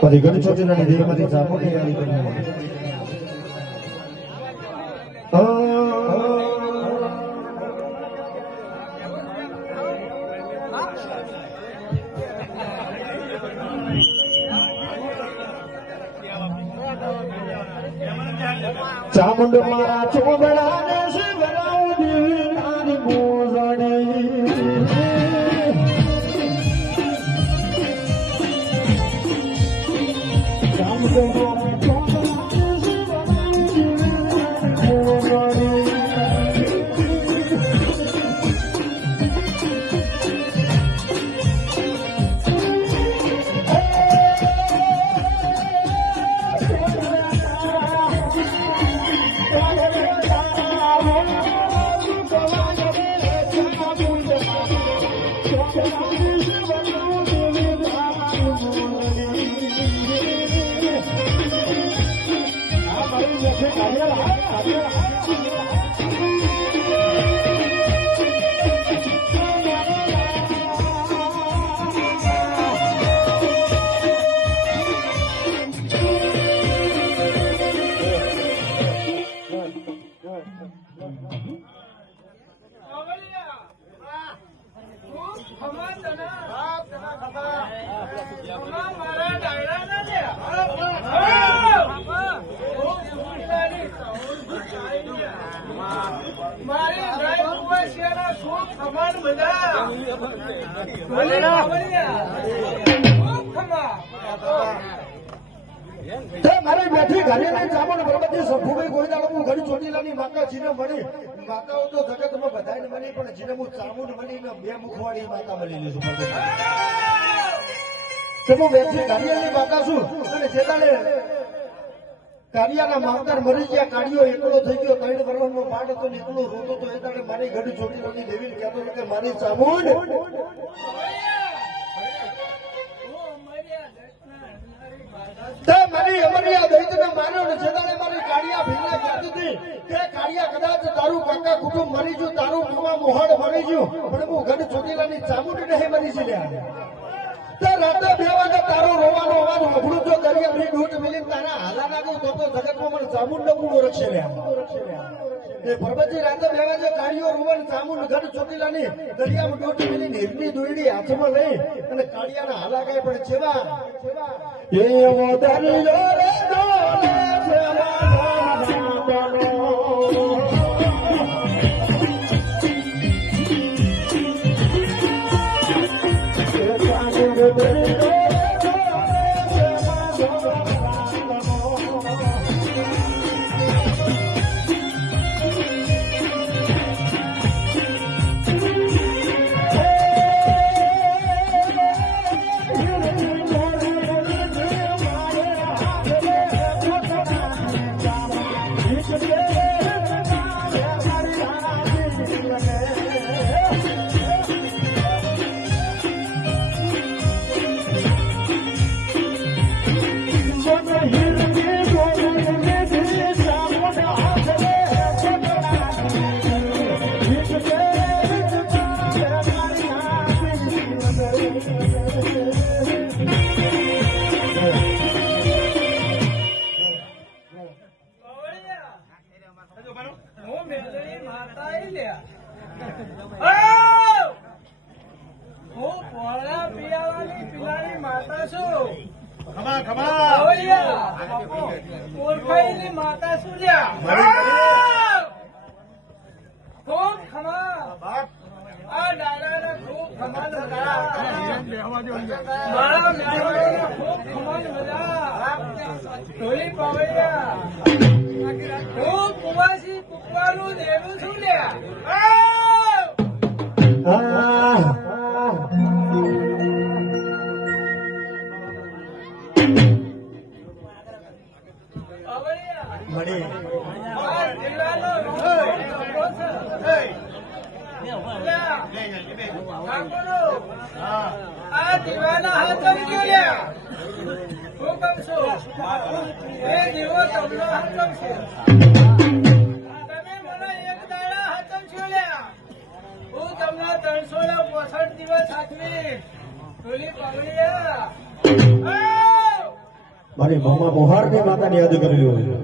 પછી ઘણી છોટી નાની દેહમાંથી ચાપો તૈયારી કરી ચામુંડ મારા ચોબડા ને શિવરાવ દેવી તારી મોજણી ચામુંડ મારા ચોબડા ને શિવરાવ દેવી તારી મારી બેઠી ઘરે ચામુંડ ભગવતી સંભુભાઈ ગોહિદાળો ઘડી ચોટીલાની માતા જીને મળી માતાઓ તો જગતમાં બધાને મળી પણ જીને હું ચામુંડ મળીને બે મુખવાળી માતા મળી છું હું બેઠી ઘડિયાની માતા છું અને જેદાડે કાળિયાના માવતર મરી ગયા કાળિયો એકલો થઈ ગયો 3 વર્ષનો પાડ હતો ને એકલો રોતો તો એ દાડે મારી ઘડી ચોટીલાની દેવી કહેતો કે મારી ચામુંડ મારી અમરિયા દૈત્યને માર્યો ને જેદાડે મારી કાળિયા ભીલા કહેતી હતી કે કાળિયા કદાચ તારું કાકા કુટુંબ મરી ગયું તારું મામા મોહડ મરી ગયું પણ હું ઘડી ચોટીલાની ચામુંડ નહીં મરી છે રાતે 2 વાગે તારો રોવાનો અવાજ અભડું જો દરિયા ફરી ડૂટ મિલીને તારા હાલા નાખું તો જગતમાં મને ચામુંડ પૂરો રક્ષે એ પરબતજી રાતે 2 વાગે કાળિયો રોવન ચામુંડ ઘડ ચોટીલાની દરિયામાં ડૂટ મિલીને હિરની દોયડી હાથમાં લઈ અને કાળિયાના હાલા ગાય પણ જેવા એવો દરિયો રે ડોલે માતા સૂર્યા ખૂબ ખમા આ દાદાના ખૂબ ખમા મારા મેળવાના ખૂબ ખમા મજા ઢોલી પાવડિયા ખૂબ કુવાસી કુકવાનું દેવું છું લ્યા આ દીવાના હાથમ ગયો હું કહું છું એ દીવો તમને હાથમ છે તમે મને એક દાડા હાથમ છો લ્યા હું તમને 365 દિવસ સાચવી મારી મામા મોહારની માતાની યાદ કરી હોય.